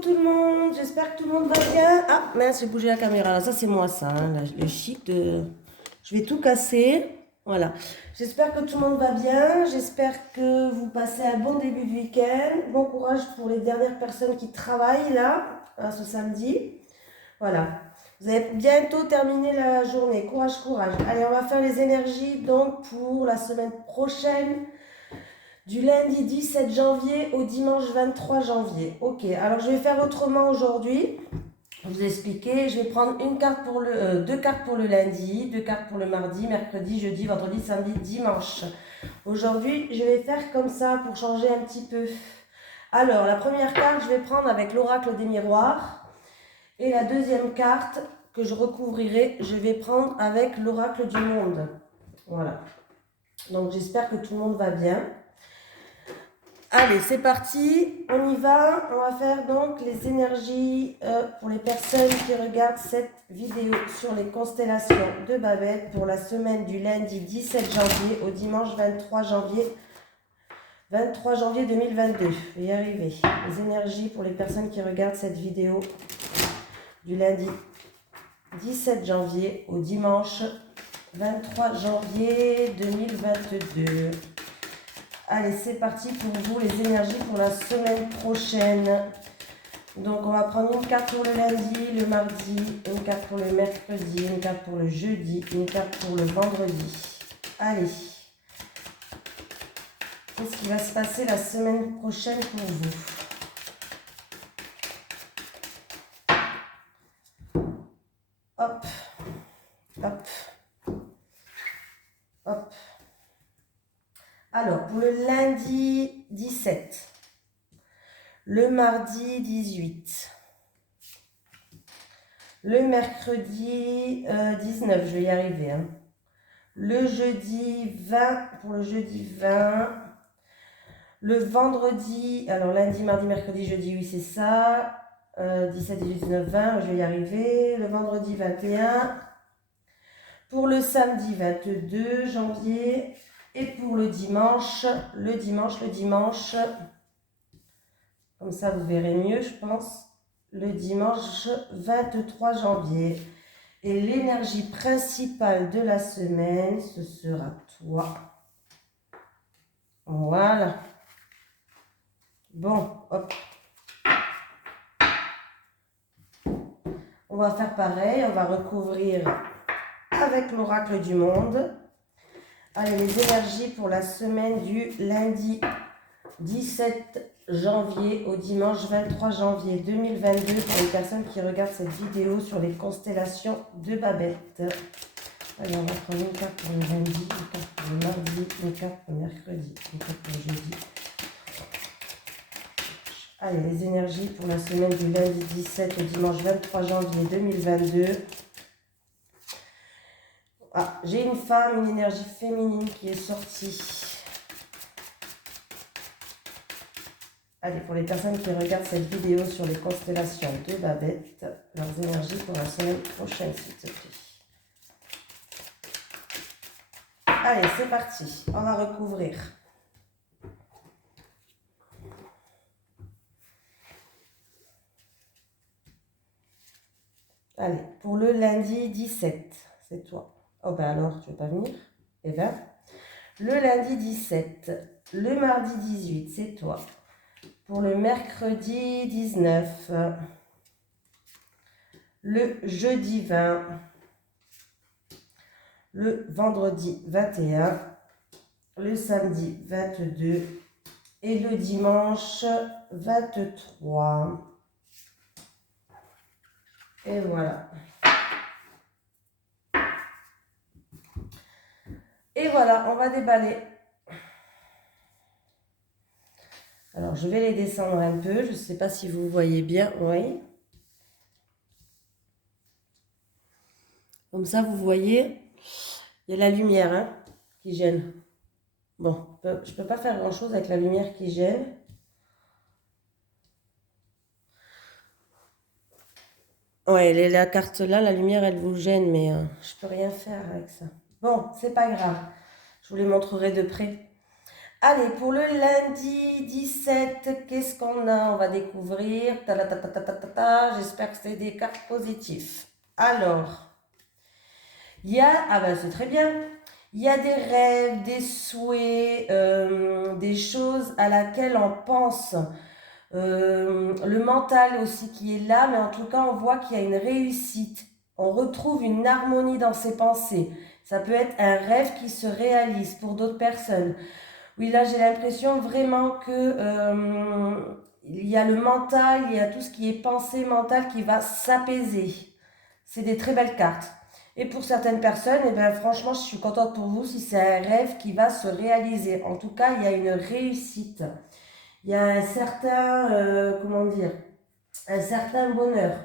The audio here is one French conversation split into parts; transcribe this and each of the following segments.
tout le monde, j'espère que tout le monde va bien. Ah mince, j'ai bougé la caméra là, ça c'est moi ça, hein, le chic de... Je vais tout casser, voilà. J'espère que tout le monde va bien, j'espère que vous passez un bon début de week-end. Bon courage pour les dernières personnes qui travaillent là, ce samedi. Voilà, vous allez bientôt terminer la journée, courage, courage. Allez, on va faire les énergies donc pour la semaine prochaine. Du lundi 17 janvier au dimanche 23 janvier. Ok, alors je vais faire autrement aujourd'hui. Je vais vous expliquer. Je vais prendre une carte pour deux cartes pour le lundi, deux cartes pour le mardi, mercredi, jeudi, vendredi, samedi, dimanche. Aujourd'hui, je vais faire comme ça pour changer un petit peu. Alors, la première carte, je vais prendre avec l'oracle des miroirs. Et la deuxième carte que je recouvrirai, je vais prendre avec l'oracle du monde. Voilà. Donc, j'espère que tout le monde va bien. Allez, c'est parti, on y va. On va faire donc les énergies pour les personnes qui regardent cette vidéo sur les constellations de Babel pour la semaine du lundi 17 janvier au dimanche 23 janvier 2022. Je vais y arriver. Les énergies pour les personnes qui regardent cette vidéo du lundi 17 janvier au dimanche 23 janvier 2022. Allez, c'est parti pour vous, les énergies pour la semaine prochaine. Donc, on va prendre une carte pour le lundi, le mardi, une carte pour le mercredi, une carte pour le jeudi, une carte pour le vendredi. Allez. Qu'est-ce qui va se passer la semaine prochaine pour vous? Hop. Hop. Hop. Alors, pour le lundi 17, le mardi 18, le mercredi 19, je vais y arriver, hein. Le jeudi 20, pour le jeudi 20, le vendredi, alors lundi, mardi, mercredi, jeudi, oui c'est ça, 17, 18, 19, 20, je vais y arriver, le vendredi 21, pour le samedi 22 janvier, et pour le dimanche, comme ça vous verrez mieux je pense, le dimanche 23 janvier. Et l'énergie principale de la semaine, ce sera toi. Voilà. Bon, hop. On va faire pareil, on va recouvrir avec l'oracle du monde. Allez, les énergies pour la semaine du lundi 17 janvier au dimanche 23 janvier 2022 pour les personnes qui regardent cette vidéo sur les constellations de Babette. Allez, on va prendre une carte pour le lundi, une carte pour le mardi, une carte pour le mercredi, une carte pour le jeudi. Allez, les énergies pour la semaine du lundi 17 au dimanche 23 janvier 2022. Ah, j'ai une femme, une énergie féminine qui est sortie. Allez, pour les personnes qui regardent cette vidéo sur les constellations de Babette, leurs énergies pour la semaine prochaine, s'il te plaît. Allez, c'est parti. On va recouvrir. Allez, pour le lundi 17, c'est toi. Oh ben alors, tu veux pas venir? Eh ben, le lundi 17, le mardi 18, c'est toi. Pour le mercredi 19, le jeudi 20, le vendredi 21, le samedi 22 et le dimanche 23. Et voilà. Et voilà, on va déballer. Alors, je vais les descendre un peu. Je ne sais pas si vous voyez bien. Oui. Comme ça, vous voyez, il y a la lumière hein, qui gêne. Bon, je ne peux pas faire grand-chose avec la lumière qui gêne. Ouais, la carte là, la lumière, elle vous gêne, mais je peux rien faire avec ça. Bon, c'est pas grave. Je vous les montrerai de près. Allez, pour le lundi 17, qu'est-ce qu'on a? On va découvrir. Ta, ta, ta, ta, ta, ta, ta. J'espère que c'est des cartes positives. Alors, il y a... Ah ben, c'est très bien. Il y a des rêves, des souhaits, des choses à laquelle on pense. Le mental aussi qui est là, mais en tout cas, on voit qu'il y a une réussite. On retrouve une harmonie dans ses pensées. Ça peut être un rêve qui se réalise pour d'autres personnes. Oui, là, j'ai l'impression vraiment que il y a le mental, il y a tout ce qui est pensée mentale qui va s'apaiser. C'est des très belles cartes. Et pour certaines personnes, eh ben, franchement, je suis contente pour vous si c'est un rêve qui va se réaliser. En tout cas, il y a une réussite. Il y a un certain, comment dire, un certain bonheur.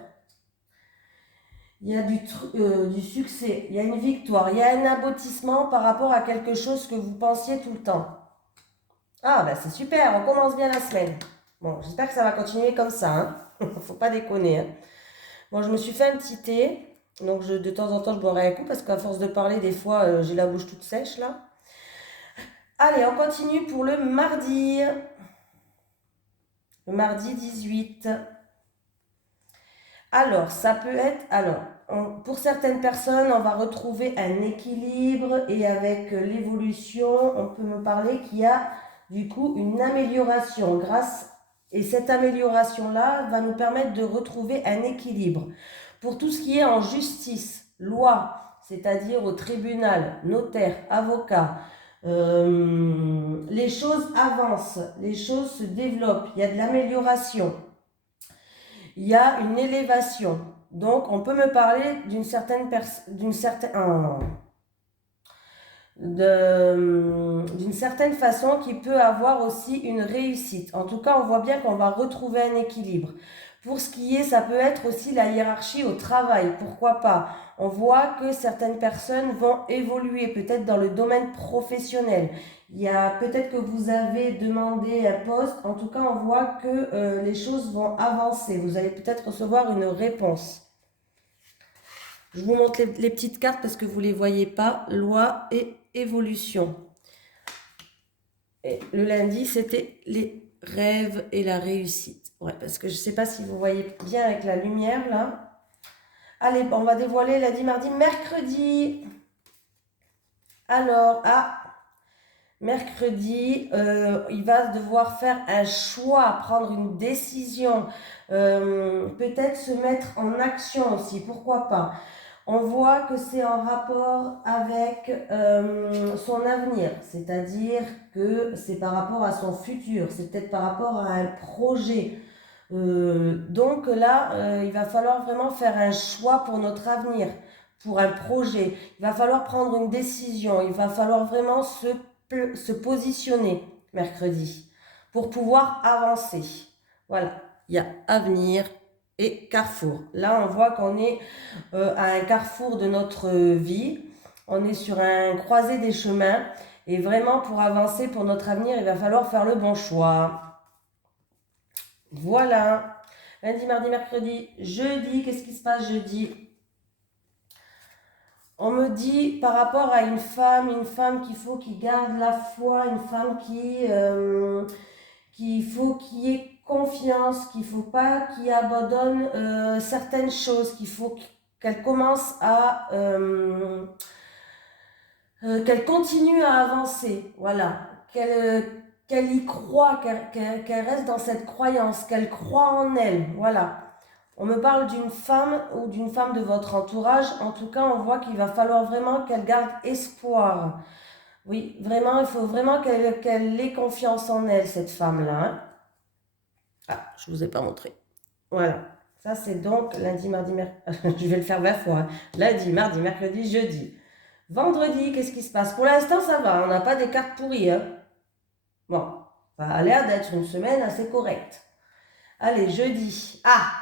Il y a du succès, il y a une victoire, il y a un aboutissement par rapport à quelque chose que vous pensiez tout le temps. Ah, ben c'est super, on commence bien la semaine. Bon, j'espère que ça va continuer comme ça, hein. Faut pas déconner, hein. Bon, je me suis fait un petit thé, donc de temps en temps je boirai un coup parce qu'à force de parler, des fois j'ai la bouche toute sèche là. Allez, on continue pour le mardi. Le mardi 18. Alors, ça peut être, pour certaines personnes, on va retrouver un équilibre et avec l'évolution, on peut me parler qu'il y a du coup une amélioration et cette amélioration-là va nous permettre de retrouver un équilibre. Pour tout ce qui est en justice, loi, c'est-à-dire au tribunal, notaire, avocat, les choses avancent, les choses se développent, il y a de l'amélioration. Il y a une élévation. Donc, on peut me parler d'une certaine d'une certaine façon qui peut avoir aussi une réussite. En tout cas, on voit bien qu'on va retrouver un équilibre. Pour ce qui est, ça peut être aussi la hiérarchie au travail, pourquoi pas. On voit que certaines personnes vont évoluer, peut-être dans le domaine professionnel. Il y a peut-être que vous avez demandé un poste, en tout cas on voit que les choses vont avancer. Vous allez peut-être recevoir une réponse. Je vous montre les petites cartes parce que vous ne les voyez pas. Loi et évolution. Et le lundi, c'était les rêves et la réussite. Ouais, parce que je ne sais pas si vous voyez bien avec la lumière là. Allez, on va dévoiler lundi, mardi, mercredi. Alors, mercredi, il va devoir faire un choix, prendre une décision, peut-être se mettre en action aussi, pourquoi pas. On voit que c'est en rapport avec son avenir, c'est-à-dire que c'est par rapport à son futur, c'est peut-être par rapport à un projet. Donc là, il va falloir vraiment faire un choix pour notre avenir, pour un projet. Il va falloir prendre une décision, il va falloir vraiment se positionner mercredi pour pouvoir avancer. Voilà, il y a avenir et carrefour. Là, on voit qu'on est à un carrefour de notre vie. On est sur un croisé des chemins. Et vraiment, pour avancer pour notre avenir, il va falloir faire le bon choix. Voilà. Lundi, mardi, mercredi, jeudi. Qu'est-ce qui se passe jeudi? On me dit par rapport à une femme qu'il faut qu'il garde la foi, une femme qu'il faut qu'il ait confiance, qu'il ne faut pas qu'il abandonne certaines choses, qu'il faut qu'elle commence qu'elle continue à avancer, voilà, qu'elle y croit, qu'elle reste dans cette croyance, qu'elle croit en elle, voilà. On me parle d'une femme ou d'une femme de votre entourage. En tout cas, on voit qu'il va falloir vraiment qu'elle garde espoir. Oui, vraiment, il faut vraiment qu'elle ait confiance en elle, cette femme-là, hein. Ah, je ne vous ai pas montré. Voilà. Ça, c'est donc lundi, mardi, mercredi. Je vais le faire 20 fois, hein. Lundi, mardi, mercredi, jeudi. Vendredi, qu'est-ce qui se passe? Pour l'instant, ça va. On n'a pas des cartes pourries, hein. Bon, ça a l'air d'être une semaine assez correcte. Allez, jeudi. Ah!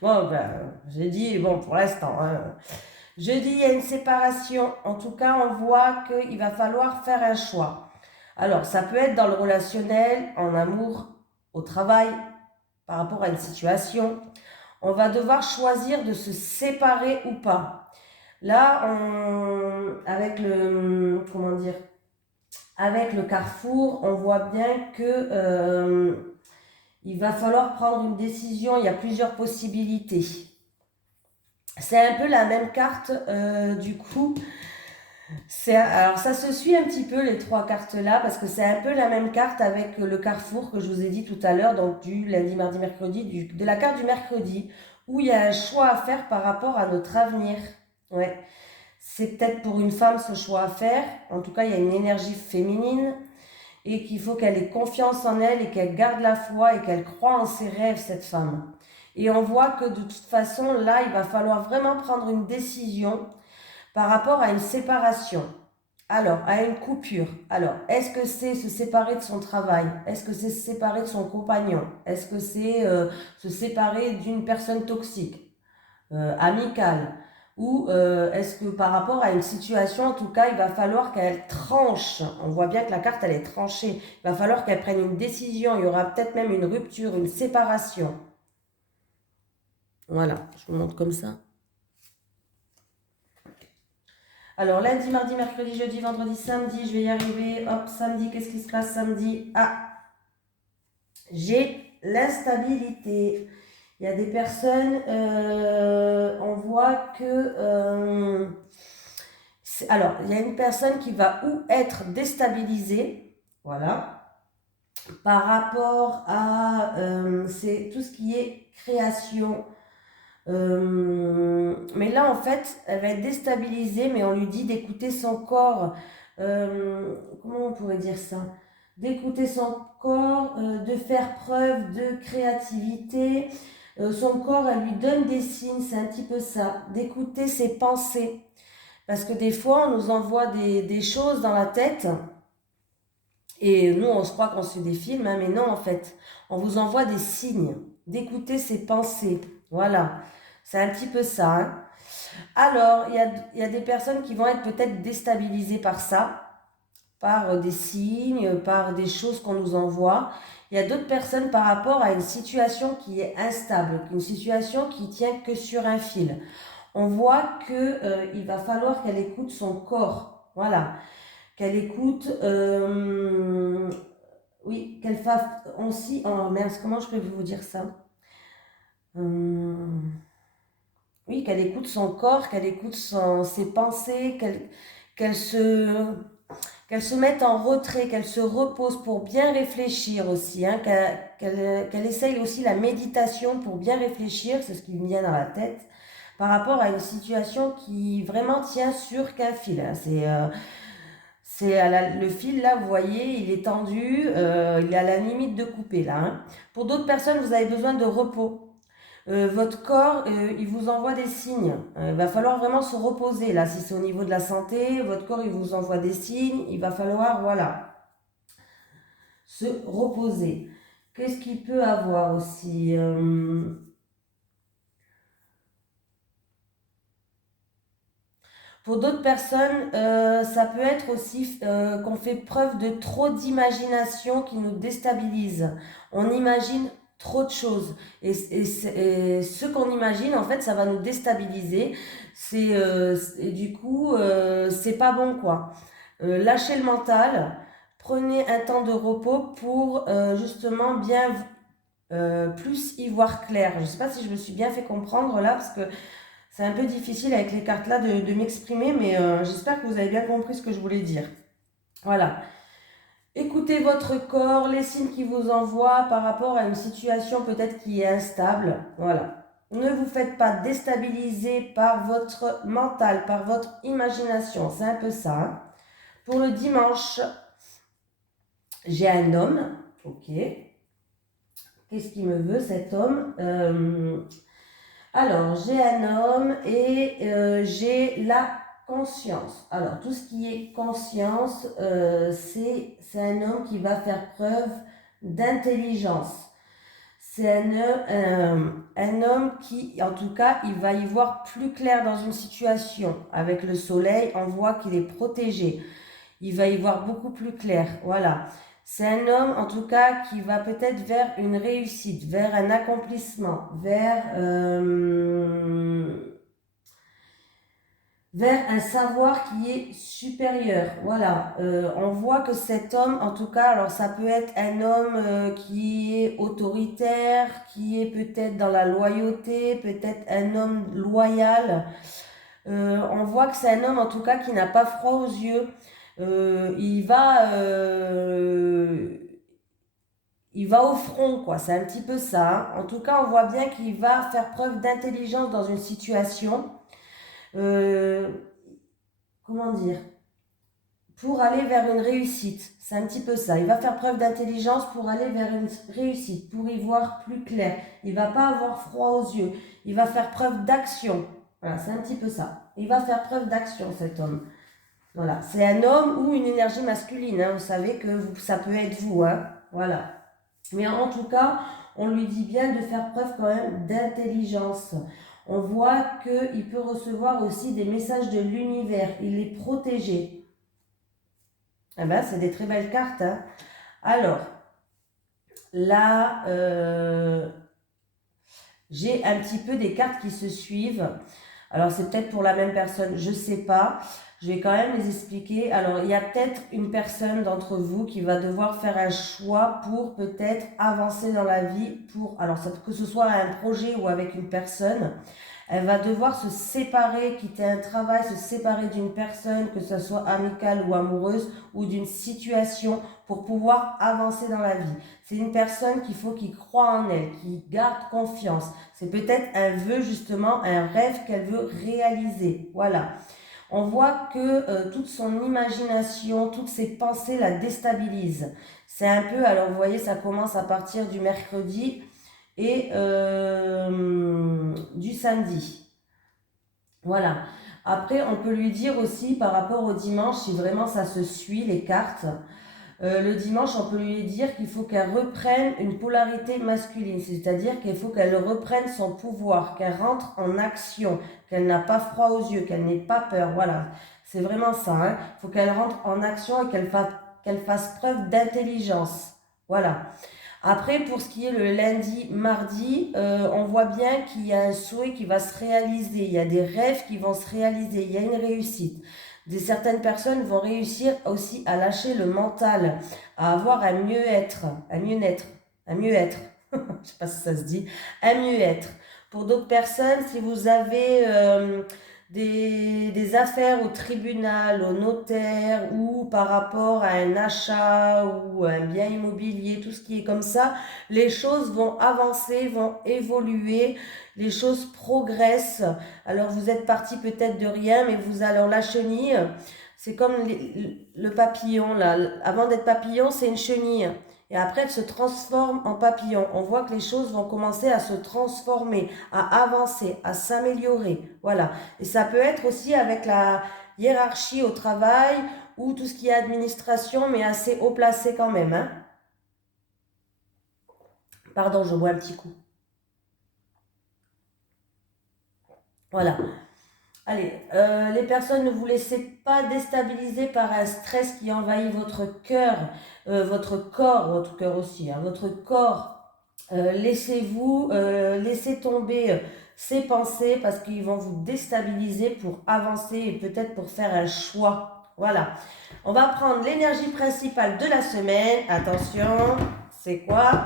Bon, ben, j'ai dit, bon, pour l'instant, hein. Jeudi, il y a une séparation. En tout cas, on voit qu'il va falloir faire un choix. Alors, ça peut être dans le relationnel, en amour, au travail, par rapport à une situation. On va devoir choisir de se séparer ou pas. Là, avec le, comment dire, avec le carrefour, on voit bien que il va falloir prendre une décision. Il y a plusieurs possibilités. C'est un peu la même carte, du coup. Alors, ça se suit un petit peu, les trois cartes-là, parce que c'est un peu la même carte avec le carrefour que je vous ai dit tout à l'heure, donc du lundi, mardi, mercredi, de la carte du mercredi, où il y a un choix à faire par rapport à notre avenir. Ouais. C'est peut-être pour une femme ce choix à faire. En tout cas, il y a une énergie féminine et qu'il faut qu'elle ait confiance en elle et qu'elle garde la foi et qu'elle croit en ses rêves, cette femme. Et on voit que de toute façon, là, il va falloir vraiment prendre une décision par rapport à une séparation. Alors, à une coupure. Alors, est-ce que c'est se séparer de son travail? Est-ce que c'est se séparer de son compagnon? Est-ce que c'est se séparer d'une personne toxique, amicale? Ou est-ce que par rapport à une situation, en tout cas, il va falloir qu'elle tranche. On voit bien que la carte, elle est tranchée. Il va falloir qu'elle prenne une décision. Il y aura peut-être même une rupture, une séparation. Voilà, je vous montre comme ça. Alors, lundi, mardi, mercredi, jeudi, vendredi, samedi, je vais y arriver. Hop, samedi, qu'est-ce qui se passe samedi? Ah, j'ai l'instabilité. Il y a des personnes, on voit que... alors, il y a une personne qui va ou être déstabilisée, voilà, par rapport à... c'est tout ce qui est création. Mais là, en fait, elle va être déstabilisée, mais on lui dit d'écouter son corps. Comment on pourrait dire ça? D'écouter son corps, de faire preuve de créativité. Son corps, elle lui donne des signes, c'est un petit peu ça. D'écouter ses pensées. Parce que des fois, on nous envoie des choses dans la tête. Et nous, on se croit qu'on se fait des films, hein, mais non, en fait. On vous envoie des signes. D'écouter ses pensées. Voilà. C'est un petit peu ça, hein. Alors, il y a des personnes qui vont être peut-être déstabilisées par ça, par des signes, par des choses qu'on nous envoie. Il y a d'autres personnes par rapport à une situation qui est instable, une situation qui tient que sur un fil. On voit que il va falloir qu'elle écoute son corps, voilà, qu'elle écoute, oui, qu'elle fasse aussi, oh merde, comment je peux vous dire ça? Oui, qu'elle écoute son corps, qu'elle écoute ses pensées, qu'elle se, qu'elle se mette en retrait, qu'elle se repose pour bien réfléchir aussi, hein, qu'elle essaye aussi la méditation pour bien réfléchir, c'est ce qui me vient dans la tête, par rapport à une situation qui vraiment tient sur qu'un fil, hein. Le fil là, vous voyez, il est tendu, il est à la limite de couper là, hein. Pour d'autres personnes, vous avez besoin de repos. Votre corps, il vous envoie des signes. Il va falloir vraiment se reposer. Là, si c'est au niveau de la santé, votre corps, il vous envoie des signes. Il va falloir, voilà, se reposer. Qu'est-ce qu'il peut avoir aussi? Pour d'autres personnes, ça peut être aussi qu'on fait preuve de trop d'imagination qui nous déstabilise. On imagine trop de choses. Et ce qu'on imagine, en fait, ça va nous déstabiliser. Et du coup, c'est pas bon, quoi. Lâchez le mental. Prenez un temps de repos pour justement bien plus y voir clair. Je ne sais pas si je me suis bien fait comprendre là, parce que c'est un peu difficile avec les cartes là de m'exprimer, mais j'espère que vous avez bien compris ce que je voulais dire. Voilà. Écoutez votre corps, les signes qu'il vous envoie par rapport à une situation peut-être qui est instable. Voilà. Ne vous faites pas déstabiliser par votre mental, par votre imagination. C'est un peu ça, hein. Pour le dimanche, j'ai un homme. Ok. Qu'est-ce qu'il me veut cet homme? Alors, j'ai un homme et j'ai la conscience. Alors, tout ce qui est conscience, c'est un homme qui va faire preuve d'intelligence. C'est un homme qui, en tout cas, il va y voir plus clair dans une situation. Avec le soleil, on voit qu'il est protégé. Il va y voir beaucoup plus clair. Voilà. C'est un homme, en tout cas, qui va peut-être vers une réussite, vers un accomplissement, vers un savoir qui est supérieur. Voilà, on voit que cet homme, en tout cas, alors ça peut être un homme qui est autoritaire, qui est peut-être dans la loyauté, peut-être un homme loyal. On voit que c'est un homme, en tout cas, qui n'a pas froid aux yeux. Il va... il va au front, quoi. C'est un petit peu ça, hein. En tout cas, on voit bien qu'il va faire preuve d'intelligence dans une situation. Euh, comment dire, pour aller vers une réussite. C'est un petit peu ça. Il va faire preuve d'intelligence pour aller vers une réussite, pour y voir plus clair. Il va pas avoir froid aux yeux. Il va faire preuve d'action. Voilà, c'est un petit peu ça. Il va faire preuve d'action, cet homme. Voilà, c'est un homme ou une énergie masculine, hein. Vous savez que ça peut être vous, hein. Voilà. Mais en tout cas, on lui dit bien de faire preuve quand même d'intelligence. On voit qu'il peut recevoir aussi des messages de l'univers. Il est protégé. Ah ben, c'est des très belles cartes, hein. Alors, là, j'ai un petit peu des cartes qui se suivent. Alors, c'est peut-être pour la même personne, je ne sais pas. Je vais quand même les expliquer. Alors, il y a peut-être une personne d'entre vous qui va devoir faire un choix pour peut-être avancer dans la vie. Alors, que ce soit un projet ou avec une personne. Elle va devoir se séparer, quitter un travail, se séparer d'une personne, que ce soit amicale ou amoureuse, ou d'une situation pour pouvoir avancer dans la vie. C'est une personne qu'il croit en elle, qui garde confiance. C'est peut-être un vœu justement, un rêve qu'elle veut réaliser. Voilà. On voit que toute son imagination, toutes ses pensées la déstabilisent. C'est un peu, alors vous voyez, ça commence à partir du mercredi et du samedi. Voilà. Après, on peut lui dire aussi par rapport au dimanche, si vraiment ça se suit, les cartes, le dimanche, on peut lui dire qu'il faut qu'elle reprenne une polarité masculine, c'est-à-dire qu'il faut qu'elle reprenne son pouvoir, qu'elle rentre en action, qu'elle n'a pas froid aux yeux, qu'elle n'ait pas peur. Voilà, c'est vraiment ça, hein. Il faut qu'elle rentre en action et qu'elle fasse preuve d'intelligence. Voilà. Après, pour ce qui est le lundi, mardi, on voit bien qu'il y a un souhait qui va se réaliser, il y a des rêves qui vont se réaliser, il y a une réussite. Certaines personnes vont réussir aussi à lâcher le mental, à avoir un mieux-être, un mieux-être, un mieux-être. Je ne sais pas si ça se dit, un mieux-être. Pour d'autres personnes, si vous avez des affaires au tribunal, au notaire ou par rapport à un achat ou un bien immobilier, tout ce qui est comme ça, les choses vont avancer, vont évoluer, les choses progressent. Alors vous êtes parti peut-être de rien, mais alors la chenille, c'est comme le papillon là. Avant d'être papillon, c'est une chenille. Et après, elle se transforme en papillon. On voit que les choses vont commencer à se transformer, à avancer, à s'améliorer. Voilà. Et ça peut être aussi avec la hiérarchie au travail ou tout ce qui est administration, mais assez haut placé quand même, hein. Pardon, je bois un petit coup. Voilà. Allez, les personnes, ne vous laissez pas déstabiliser par un stress qui envahit votre cœur, votre cœur aussi, hein, votre corps. Laissez tomber ces pensées parce qu'ils vont vous déstabiliser pour avancer et peut-être pour faire un choix. Voilà. On va prendre l'énergie principale de la semaine. Attention, c'est quoi?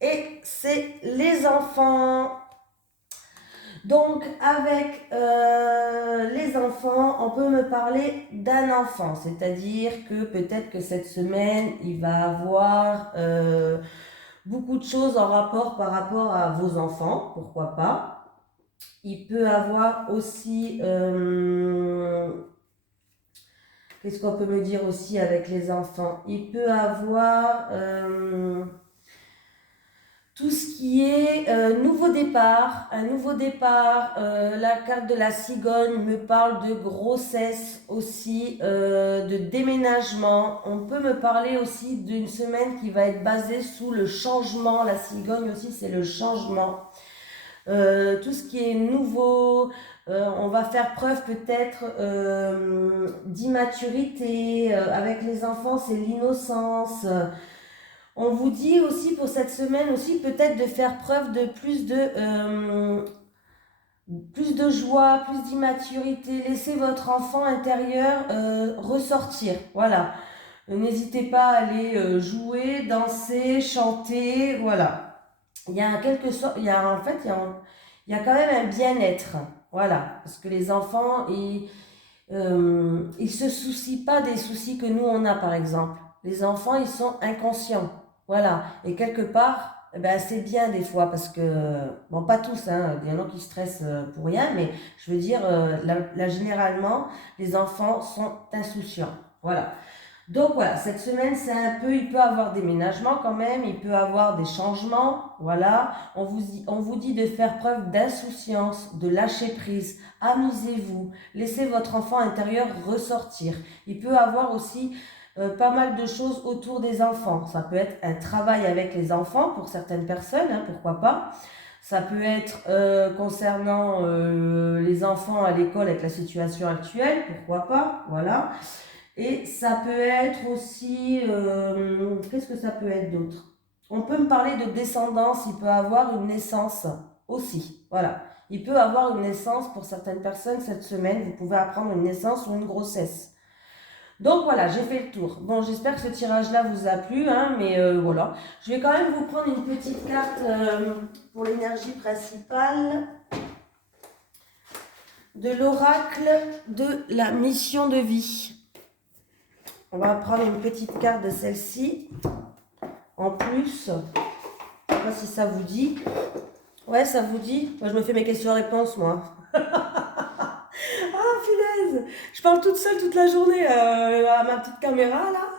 Et c'est les enfants. Donc, avec les enfants, on peut me parler d'un enfant, c'est-à-dire que peut-être que cette semaine, il va avoir beaucoup de choses en rapport par rapport à vos enfants, pourquoi pas. Il peut avoir aussi, qu'est-ce qu'on peut me dire aussi avec les enfants? Il peut avoir tout ce qui est nouveau départ, un nouveau départ, la carte de la cigogne me parle de grossesse aussi, de déménagement. On peut me parler aussi d'une semaine qui va être basée sous le changement. La cigogne aussi, c'est le changement. Tout ce qui est nouveau, on va faire preuve peut-être d'immaturité. Avec les enfants, c'est l'innocence. On vous dit aussi pour cette semaine aussi peut-être de faire preuve de plus plus de joie, plus d'immaturité. Laissez votre enfant intérieur ressortir. Voilà. N'hésitez pas à aller jouer, danser, chanter. Voilà. Il y a quelque sorte, il y a en fait, il y a quand même un bien-être. Voilà. Parce que les enfants, ils se soucient pas des soucis que nous on a, par exemple. Les enfants, ils sont inconscients. Voilà. Et quelque part, eh ben, c'est bien des fois parce que, bon, pas tous, hein, il y en a qui stressent pour rien, mais je veux dire, là, généralement, les enfants sont insouciants. Voilà. Donc voilà, cette semaine, c'est un peu, il peut avoir des ménagements quand même, il peut avoir des changements, voilà. On vous dit de faire preuve d'insouciance, de lâcher prise, amusez-vous, laissez votre enfant intérieur ressortir. Il peut avoir aussi pas mal de choses autour des enfants. Ça peut être un travail avec les enfants pour certaines personnes, hein, pourquoi pas. Ça peut être concernant les enfants à l'école avec la situation actuelle, pourquoi pas, voilà. Et ça peut être aussi, qu'est-ce que ça peut être d'autre? On peut me parler de descendance, il peut avoir une naissance aussi, voilà. Il peut avoir une naissance pour certaines personnes cette semaine, vous pouvez apprendre une naissance ou une grossesse. Donc voilà, j'ai fait le tour. Bon, j'espère que ce tirage-là vous a plu, hein, mais voilà. Je vais quand même vous prendre une petite carte pour l'énergie principale de l'oracle de la mission de vie. On va prendre une petite carte de celle-ci. En plus, je ne sais pas si ça vous dit. Ouais, ça vous dit. Moi, je me fais mes questions-réponses, moi. Ah, punaise! Je parle toute seule toute la journée à ma petite caméra, là.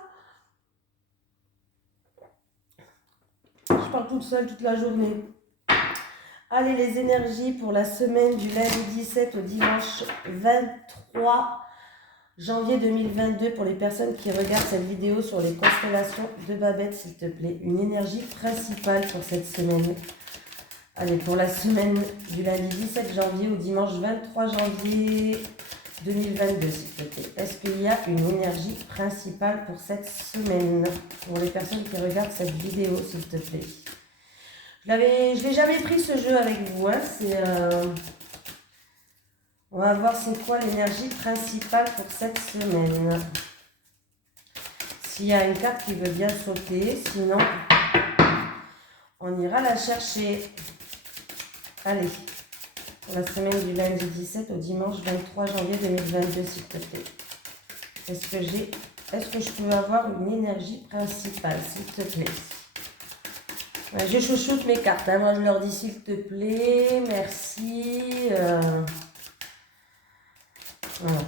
Je parle toute seule toute la journée. Allez, les énergies pour la semaine du lundi 17 au dimanche 23 janvier 2022 pour les personnes qui regardent cette vidéo sur les constellations de Babette, s'il te plaît. Une énergie principale pour cette semaine. Allez, pour la semaine du lundi 17 janvier au dimanche 23 janvier 2022, s'il te plaît. Est-ce qu'il y a une énergie principale pour cette semaine? Pour les personnes qui regardent cette vidéo, s'il te plaît. Je l'ai jamais pris ce jeu avec vous. Hein. On va voir c'est quoi l'énergie principale pour cette semaine. S'il y a une carte qui veut bien sauter, sinon on ira la chercher. Allez, pour la semaine du lundi 17 au dimanche 23 janvier 2022, s'il te plaît. Est-ce que je peux avoir une énergie principale, s'il te plaît? Ouais, je chouchoute mes cartes. Hein. Moi, je leur dis s'il te plaît, merci. Voilà.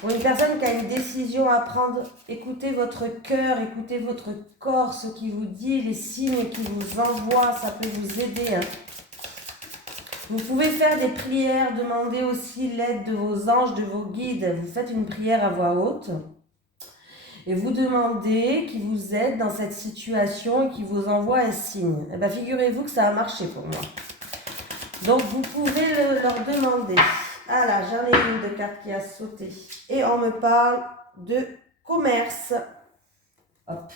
Pour une personne qui a une décision à prendre, écoutez votre cœur, écoutez votre corps, ce qui vous dit, les signes qui vous envoient, ça peut vous aider. Hein. Vous pouvez faire des prières, demander aussi l'aide de vos anges, de vos guides. Vous faites une prière à voix haute et vous demandez qu'ils vous aident dans cette situation et qu'ils vous envoient un signe. Eh bien, figurez-vous que ça a marché pour moi. Donc, vous pouvez leur demander. Ah là, j'en ai une de carte qui a sauté. Et on me parle de commerce. Hop.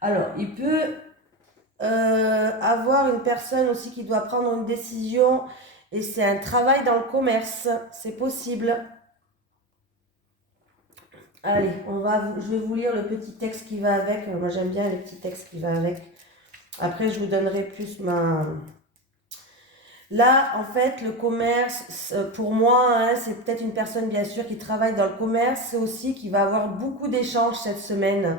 Alors, il peut avoir une personne aussi qui doit prendre une décision. Et c'est un travail dans le commerce. C'est possible. Allez, je vais vous lire le petit texte qui va avec. Moi, j'aime bien les petits textes qui vont avec. Après, je vous donnerai plus ma... Là, en fait, le commerce, pour moi, hein, c'est peut-être une personne, bien sûr, qui travaille dans le commerce. C'est aussi qui va avoir beaucoup d'échanges cette semaine.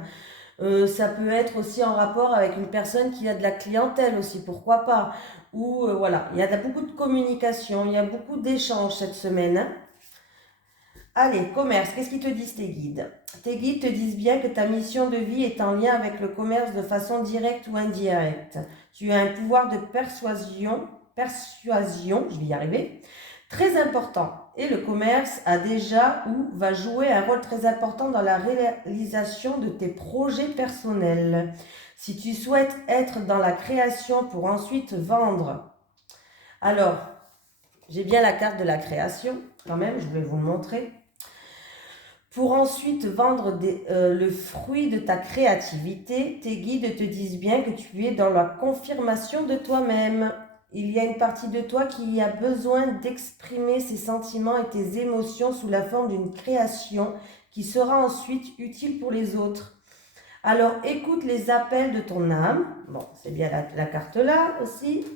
Ça peut être aussi en rapport avec une personne qui a de la clientèle aussi, pourquoi pas. Ou voilà, il y a beaucoup de communication, il y a beaucoup d'échanges cette semaine. Hein. Allez, commerce, qu'est-ce qu'ils te disent tes guides? Tes guides te disent bien que ta mission de vie est en lien avec le commerce de façon directe ou indirecte. Tu as un pouvoir de persuasion, je vais y arriver, très important. Et le commerce a déjà ou va jouer un rôle très important dans la réalisation de tes projets personnels. Si tu souhaites être dans la création pour ensuite vendre, alors j'ai bien la carte de la création, quand même, je vais vous le montrer. Pour ensuite vendre le fruit de ta créativité, tes guides te disent bien que tu es dans la confirmation de toi-même. Il y a une partie de toi qui a besoin d'exprimer ses sentiments et tes émotions sous la forme d'une création qui sera ensuite utile pour les autres. Alors écoute les appels de ton âme. Bon, c'est bien la carte là aussi.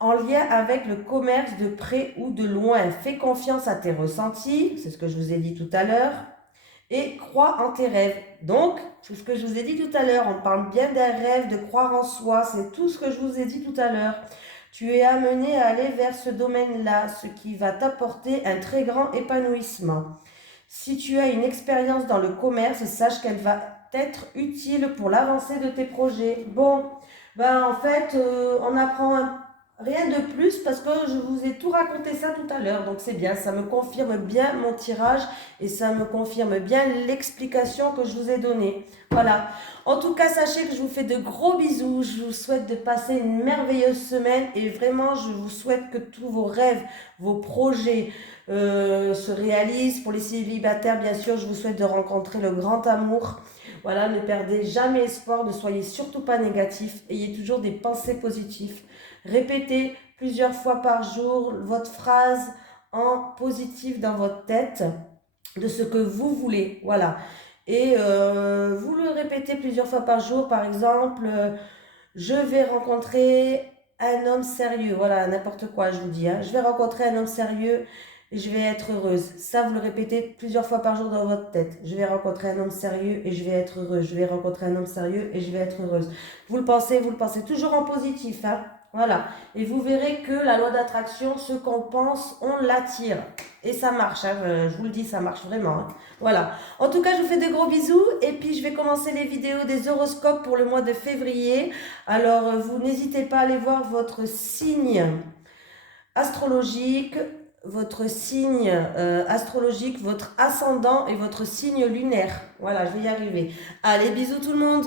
En lien avec le commerce de près ou de loin. Fais confiance à tes ressentis, c'est ce que je vous ai dit tout à l'heure, et crois en tes rêves. Donc, c'est ce que je vous ai dit tout à l'heure, on parle bien d'un rêve, de croire en soi, c'est tout ce que je vous ai dit tout à l'heure. Tu es amené à aller vers ce domaine-là, ce qui va t'apporter un très grand épanouissement. Si tu as une expérience dans le commerce, sache qu'elle va être utile pour l'avancée de tes projets. Bon, ben en fait, on apprend rien de plus parce que je vous ai tout raconté ça tout à l'heure. Donc c'est bien, ça me confirme bien mon tirage et ça me confirme bien l'explication que je vous ai donnée. Voilà. En tout cas, sachez que je vous fais de gros bisous. Je vous souhaite de passer une merveilleuse semaine et vraiment, je vous souhaite que tous vos rêves, vos projets se réalisent. Pour les célibataires, bien sûr, je vous souhaite de rencontrer le grand amour. Voilà, ne perdez jamais espoir, ne soyez surtout pas négatif, ayez toujours des pensées positives. Répétez plusieurs fois par jour votre phrase en positif dans votre tête de ce que vous voulez. Voilà. Et vous le répétez plusieurs fois par jour. Par exemple, je vais rencontrer un homme sérieux. Voilà, n'importe quoi, je vous dis. Hein. Je vais rencontrer un homme sérieux et je vais être heureuse. Ça, vous le répétez plusieurs fois par jour dans votre tête. Je vais rencontrer un homme sérieux et je vais être heureuse. Je vais rencontrer un homme sérieux et je vais être heureuse. Vous le pensez toujours en positif. Hein. Voilà. Et vous verrez que la loi d'attraction, ce qu'on pense, on l'attire. Et ça marche. Hein. Je vous le dis, ça marche vraiment. Hein. Voilà. En tout cas, je vous fais de gros bisous. Et puis, je vais commencer les vidéos des horoscopes pour le mois de février. Alors, vous n'hésitez pas à aller voir votre signe astrologique, votre signe astrologique, votre ascendant et votre signe lunaire. Voilà, je vais y arriver. Allez, bisous tout le monde!